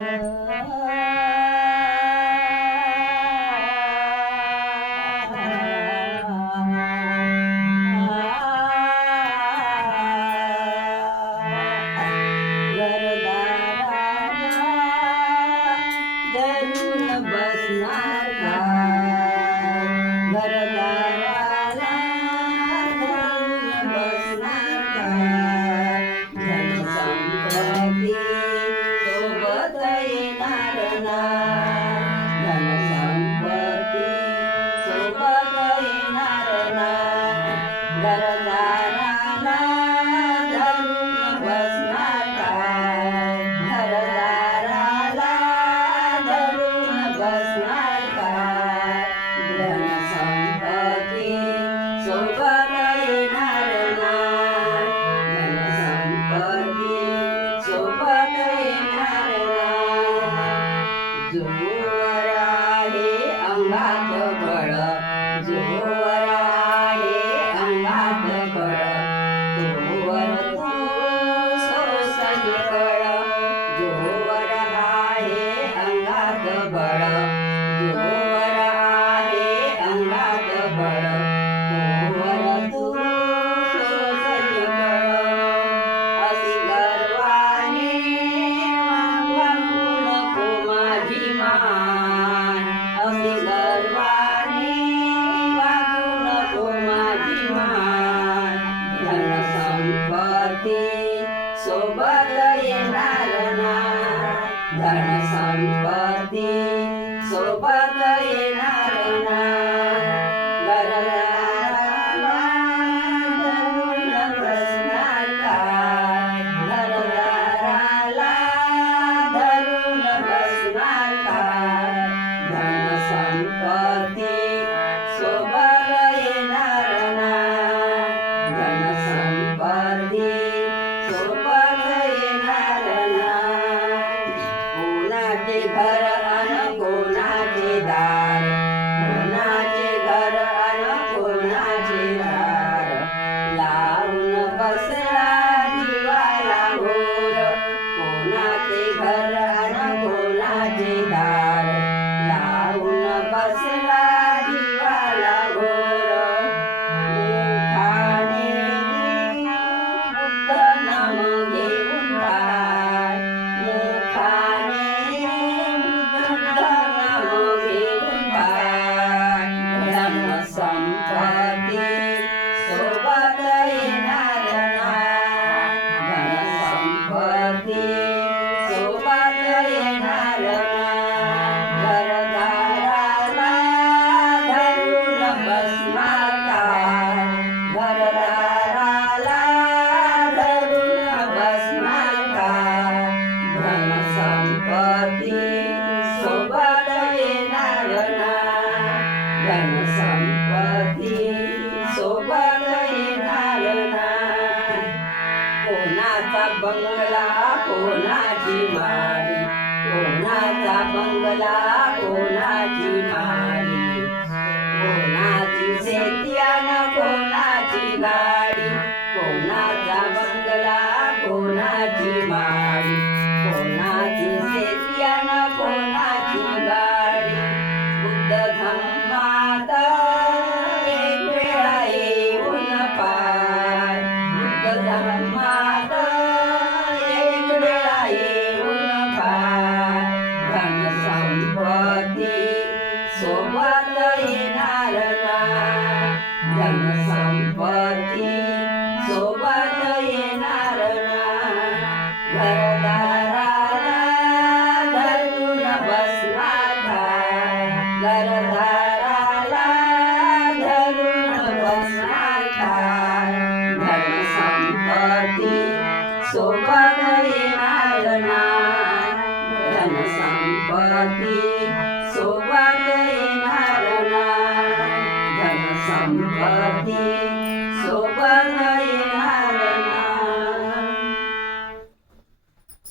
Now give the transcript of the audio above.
धरून बसणार घरदाराला धरून बसणार धनसंपत्ती सोबत येणार ना धनसंपत्ती सोबत येणार ना घरदाराला धरून बसणार घरदाराला धरून बसणार धनसंपत्ती सोबत येणार ना धनसंपत्ती सोबत येणार ना जोवर आहे अंगात बळ जोवर आहे अंगात बळ तोवर तू सोसलीकळ जोवर आहे अंगात बळ जोवर आहे अंगात बळ तोवर तू सोसलीकळ अशी गर्वाने वागू नको माझी मान अशी गर्वाने वागू नको माझी मान धनसंपत्ती सोबत येणार ना धनसंपत्ती सोबत येणार ना घरदाराला धरून बसणार घरदाराला धरून बसणार धनसंपत्ती सोबत येणार ना धनसंपत्ती सोबत येणार ना कोणाचे घर अन कोणाचे दार कोणाचे घर अन कोणाचे दार लावून बसला जीवाला घोर कोणाचे घर अन कोणाचे दार लावून बसला जीवाला घोर मुखाने बुद्ध नाम घेऊन पाय मुखाने बुद्ध नाम घेऊन पाय धनसंपत्ती सोबत येणार ना धनसंपत्ती सोबत येणार ना घरदाराला धरून बसणार घरदाराला धरून बसणार धनसंपत्ती सोबत येणार ना धनसंपत्ती सोबत येणार ना कोणाचा बंगला कोणाची माडी कोणाचा बंगला